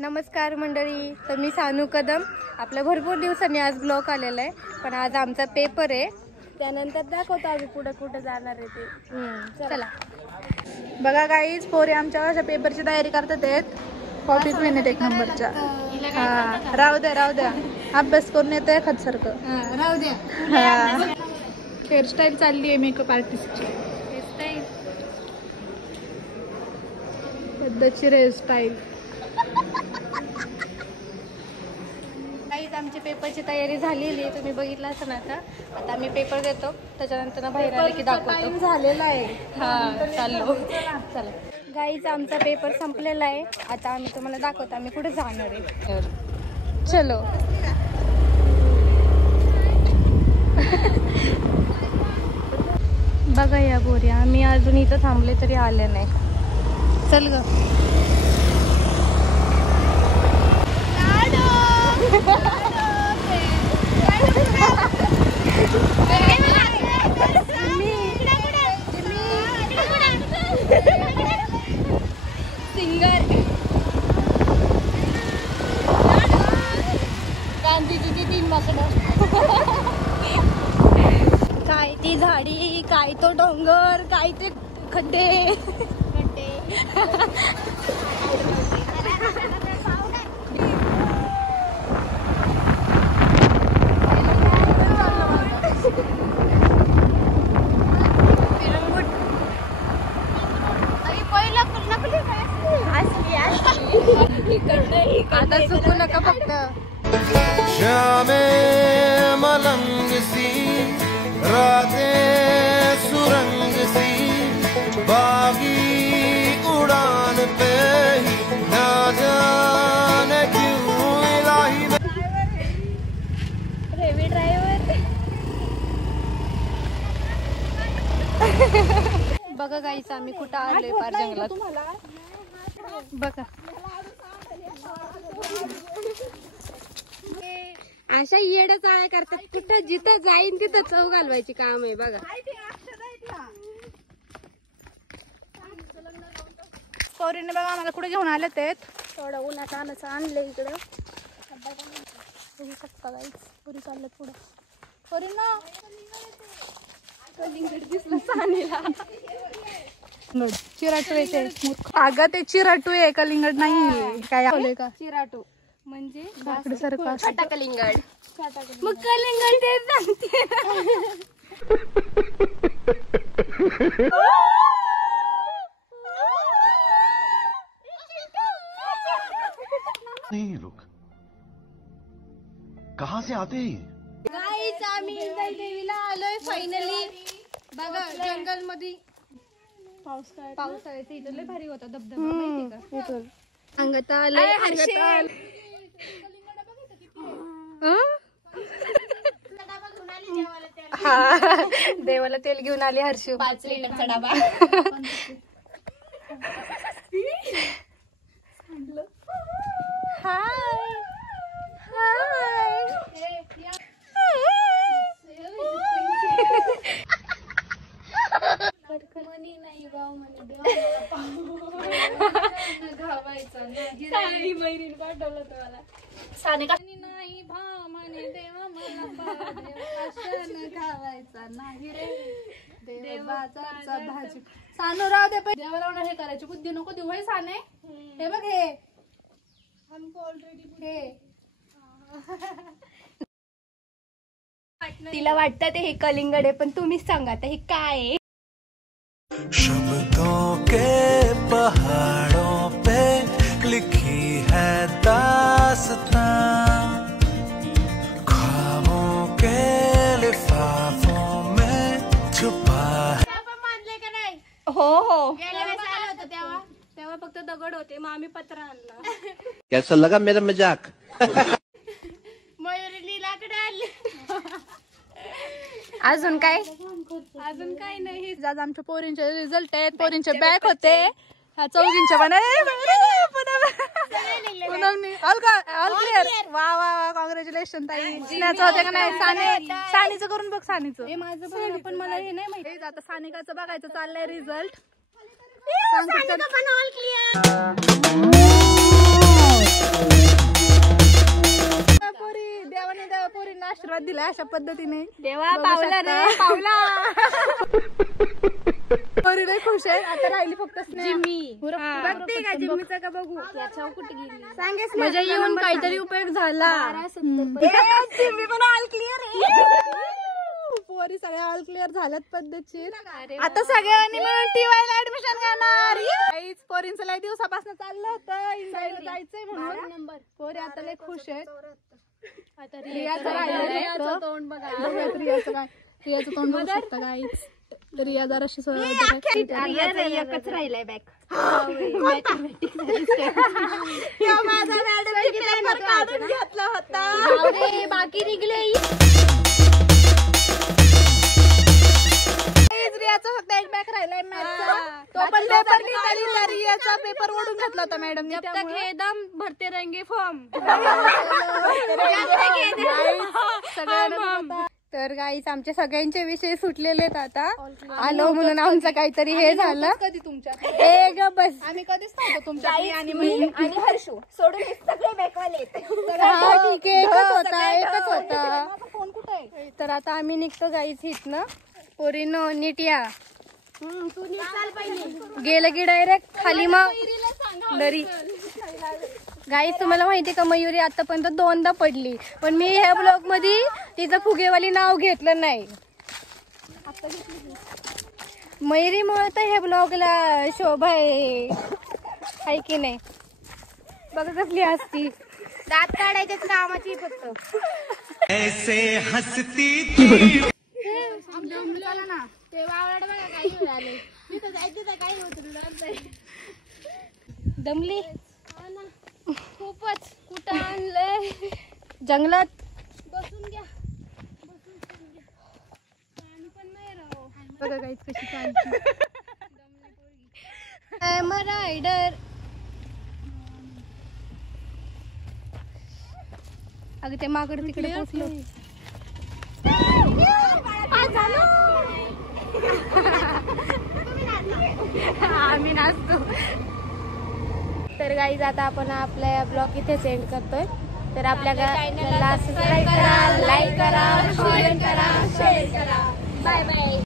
नमस्कार मंडळी, तर मी सानू कदम. आपल्या भरपूर दिवसांनी आज ब्लॉग आलेला आहे, पण आज आमचा पेपर आहे. त्यानंतर दाखवतो आम्ही पुढे कुठे जाणार आहे ते. चला बघा गाईज, पोरी आमच्या अशा पेपरची तयारी करतात आहेत. कॉपी क्वीन आहेत एक नंबरच्या. हा, राहू द्या अभ्यास करून येतं एखाद सारखं. राहू द्या. हेअरस्टाईल चालली आहे मेकअप आर्टिस्टची. पद्धतशीर हेअरस्टाईल. काहीच आमची पेपरची तयारी झालेली आहे, तुम्ही बघितलं असं ना. आता आम्ही पेपर देतो, त्याच्यानंतर ना बाहेर आले की दाखवतो. झालेला आहे. हा, चाललो. चला गाईच, आमचा पेपर संपलेला आहे. आता आम्ही तुम्हाला दाखवतो आम्ही कुठे जाणार आहे. चलो. बघा या बोरी, आम्ही अजून इथं थांबले तरी आले नाही. चल ग. सिंगर गांधीजीची 3 माकडं. काय ती झाडी, काय तो डोंगर, काय ते खड्डे. आता चुकू नका फक्त. शामे मलंग सी रातें सुरंग सी बागी उड़ान पे ना जाने क्यों इलाही. Heavy driver. बघा गाईचं आम्ही कुठं आलोय, पार जंगलात. बघा अशा येड्या चाळ्या करतात. कुठं जिथं जाईन तिथं चव घालवायची काम आहे. बघा पोरीने बघा आम्हाला कुठे घेऊन आले ते. थोडं उन्हात आणलं इकडं. बघू शकता गाईच, पोरी चाललं पुढं. पोरी ना कलिंगड दिसलं सानीला. चिराटू येते. अगं ते चिराटू आहे, कलिंगड नाही. काय आलंय का? चिराटू म्हणजे सारखं छोटा कलिंगड. मग कलिंगड ते सांगते. नहीं लोग कहाँ से आते हैं? गाईच आम्ही देवीला आलोय फायनली. बघा जंगल मध्ये पावसाळ्यात इथं लय भारी होता धबधबा, माहिती का? अंगत आलंय. देवाला तेल घेऊन आली हर्षू. 5 लिटरचा डबा. नाही भाव म्हणे देवा मला खावायचा नाही रे देवाचा भाजी. सानू राव दे देवाला हे करायची बुद्धी नको देऊ. होय साने, हे बघ हे तिला वाटतं ते हे कलिंगड आहे, पण तुम्हीच सांगा आता हे काय आहे. शब्दों के पहाड़ों पे लिखी है दास्तां, ख्वाबों के लिफाफों में छुपा है. हो तेव्हा फक्त दगड होते, मग आम्ही पत्र आणला. कैसा लगा मेरा मजाक? मयुरीने लाकडं आणली. अजून काय नाही. आज आमच्या पोरींचे रिझल्ट आहेत. पोरींचे बॅक होते. ह्या चौघींचे पण ऑल क्लिअर. वा कॉंग्रॅच्युलेशन ताई. स्नेहाचं होते का नाही? सानीचं करून बघ. सानीचं माझं पण मला हे नाही माहिती. आता सानिकाचं बघायचं चाललंय रिझल्ट. All clear. आशीर्वाद दिला अशा पद्धतीने. देवा पावला रे पावला. लय खुश आहे. आता राहिली फक्त जिम्मी बघते का जिम्मीचं का बघू कुठे गेली सांगेस म्हणजे येऊन काहीतरी उपयोग झाला. जिम्मी पण ऑल क्लिअर पोरी सगळ्या ऑल क्लिअर झाल्यात पद्धतशीर. आता सगळ्यांनी मिळून टीवायला ऍडमिशन घेणार. काहीच पोरींचं लय दिवसापासून चाललं होतं इंग्लंडला जायचंय म्हणून. पोरी आता लय खुश आहेत. रियाचं राहिलं तोंड बघा. रियाचं काय रियाचं तोंड बघू शकता गाईच. रिया जराशी एकच राहिलाय बॅग. घेतला होता बाकी निघले. रियाचा फक्त एक बॅग राहिलाय मॅथचा. तो पण पेपर लिहिला. रियाचा पेपर ओढून घेतला होता मॅडम. जब तक हे दम भरते रहेंगे फॉर्म. तर गाईच आमच्या सगळ्यांचे विषय सुटलेले आहेत. आता आलो म्हणून आमचं काहीतरी हे झालं. कधी तुमच्या ए ग बस. आम्ही कधीच नव्हतो तुमच्या आणि हर्षू सोडून सगळे बॅकवाले. हा ठीक आहे एकच होता. फोन कुठे आहे? तर आता आम्ही निघतो गाईच इथनं. पोरीनो नीट या. गेलं की डायरेक्ट खाली मग दरी. गाईस तुम्हाला माहिती का मयुरी आतापर्यंत 2दा पडली. पण मी ह्या ब्लॉग मध्ये तिचं फुगेवाली नाव घेतलं नाही. मयुरीमुळे तर ह्या ब्लॉगला शोभा आहे की नाही. बघा कसली हसती. दात काढायच्याच कामाची फक्त. ऐसे हंसती थी. दमली खूपच. कुठं आणलंय जंगलात. बसून घ्या बघा गाईच कशी चालते. रायडर. अगं ते माकड तिकडे पोचलो. आम्ही नाचतो. तर गाईज आता आपण आपला ब्लॉग इथेच एंड करतोय. तर आपल्या चॅनलला सबस्क्राईब करा, लाईक करा, शेअर करा. Bye bye.